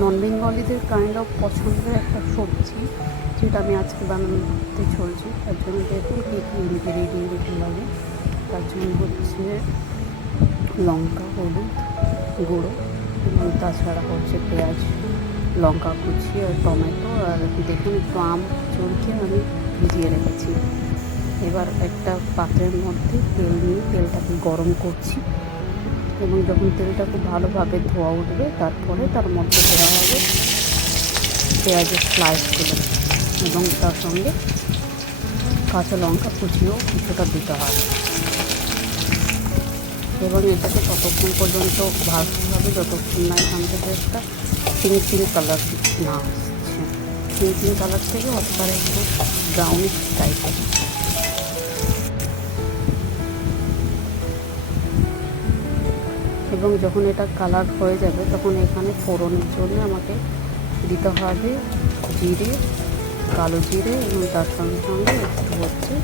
Non বেঙ্গলিদের kind of পছন্দের একটা সবজি, যেটা আমি আজকে বানাতে চলছি। তার জন্য দেখুন কী কী ইনগ্রেডিয়েন্ট লাগে। তার জন্য হচ্ছে লঙ্কা, হলুদ গুঁড়ো, এবং তাছাড়া হচ্ছে পেঁয়াজ, লঙ্কা কুচি আর টমেটো, আর দেখুন একটু আম চলকে আমি ভিজিয়ে রেখেছি। এবার একটা পাত্রের মধ্যে তেল নিয়ে তেলটাকে গরম করছি, এবং যখন তেলটা খুব ভালোভাবে ধোয়া উঠবে তারপরে তার মধ্যে দেওয়া হবে পেঁয়াজের স্লাইসগুলো, এবং তার সঙ্গে কাঁচা লঙ্কা কুচিও কিছুটা দিতে হবে। এবং এটাকে ততক্ষণ পর্যন্ত ভাজতে হবে যতক্ষণ না এখান থেকে একটা পিঙ্ক কালার না আসছে। পিঙ্ক কালার থেকে অতবার একটু ব্রাউনিশ টাইপের। এবং যখন এটা কালার হয়ে যাবে তখন এখানে ফোড়নের জন্য আমাকে দিতে হবে জিরে, কালো জিরে, এবং তার সঙ্গে সঙ্গে একটু হচ্ছে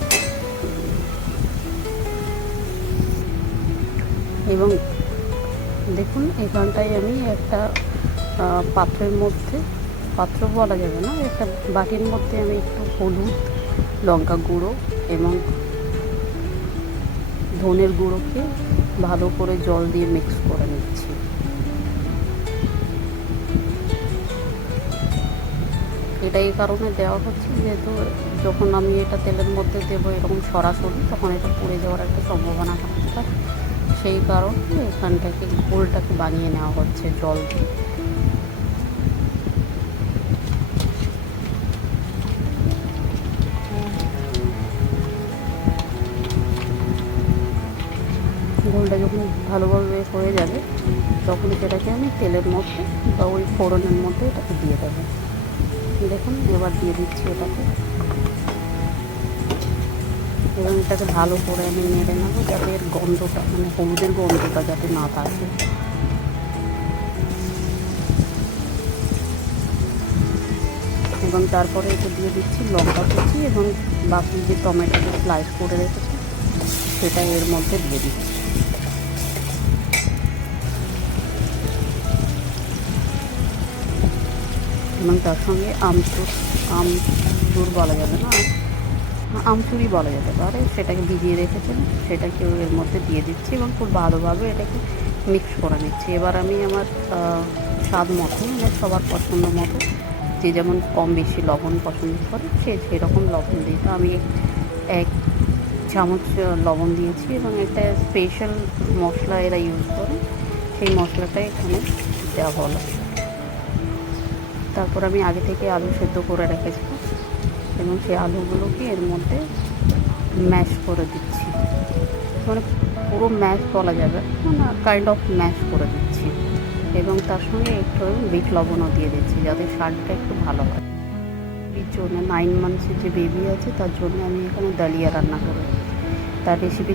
এবং দেখুন এখানটায় আমি একটা পাত্রের মধ্যে, পাত্র বলা যাবে না, একটা বাটির মধ্যে আমি একটু হলুদ, লঙ্কা গুঁড়ো এবং ধনের গুঁড়োকে ভালো করে জল দিয়ে মিক্স করে নিচ্ছি। এটা এই কারণে দেওয়া হচ্ছে যেহেতু যখন আমি এটা তেলের মধ্যে দেবো এরকম সরাসরি, তখন এটা পুড়ে যাওয়ার একটা সম্ভাবনা থাকতে পারে। সেই কারণে এখানটাকে ঘোলটাকে বানিয়ে নেওয়া হচ্ছে জল দিয়ে। ঘোলটা যখন ভালোভাবে হয়ে যাবে তখন সেটাকে আমি তেলের মধ্যে বা ওই ফোড়নের মধ্যে এটাকে দিয়ে দেবো। দেখুন এবার দিয়ে দিচ্ছি এটাকে, এবং এটাকে ভালো করে আমি নেড়ে নেবো যাতে এর গন্ধটা, মানে হলুদের গন্ধটা যাতে না থাকে। এবং তারপরে এটা দিয়ে দিচ্ছি লঙ্কা কুচি, এবং বাকি যে টমেটোকে স্লাইস করে রেখেছি সেটা এর মধ্যে দিয়ে দিচ্ছি। এবং তার সঙ্গে আমচুর বলা যাবে না, আমচুরি বলা যেতে পারে, সেটাকে ভিজিয়ে রেখেছেন সেটাকেও এর মধ্যে দিয়ে দিচ্ছি এবং খুব ভালোভাবে এটাকে মিক্স করে নিচ্ছি। এবার আমি আমার স্বাদ মতো, মানে সবার পছন্দ মতো, যে যেমন কম বেশি লবণ পছন্দ করে সে সেরকম লবণ দিই। তো আমি 1 চামচ লবণ দিয়েছি, এবং একটা স্পেশাল মশলা এরা ইউজ করে, সেই মশলাটাই এখানে দেওয়া হলো। তারপর আমি আগে থেকে আলু সেদ্ধ করে রেখেছিলাম, এবং সেই আলুগুলোকে এর মধ্যে ম্যাশ করে দিচ্ছি। মানে পুরো ম্যাশ বলা যাবে, মানে কাইন্ড অফ ম্যাশ করে দিচ্ছি। এবং তার সঙ্গে একটু বিট লবণও দিয়ে দিচ্ছি যাতে স্বাদটা একটু ভালো হয়। এর জন্য 9 মান্থসের যে বেবি আছে তার জন্য আমি এখানে ডালিয়া রান্না করি। তার রেসিপি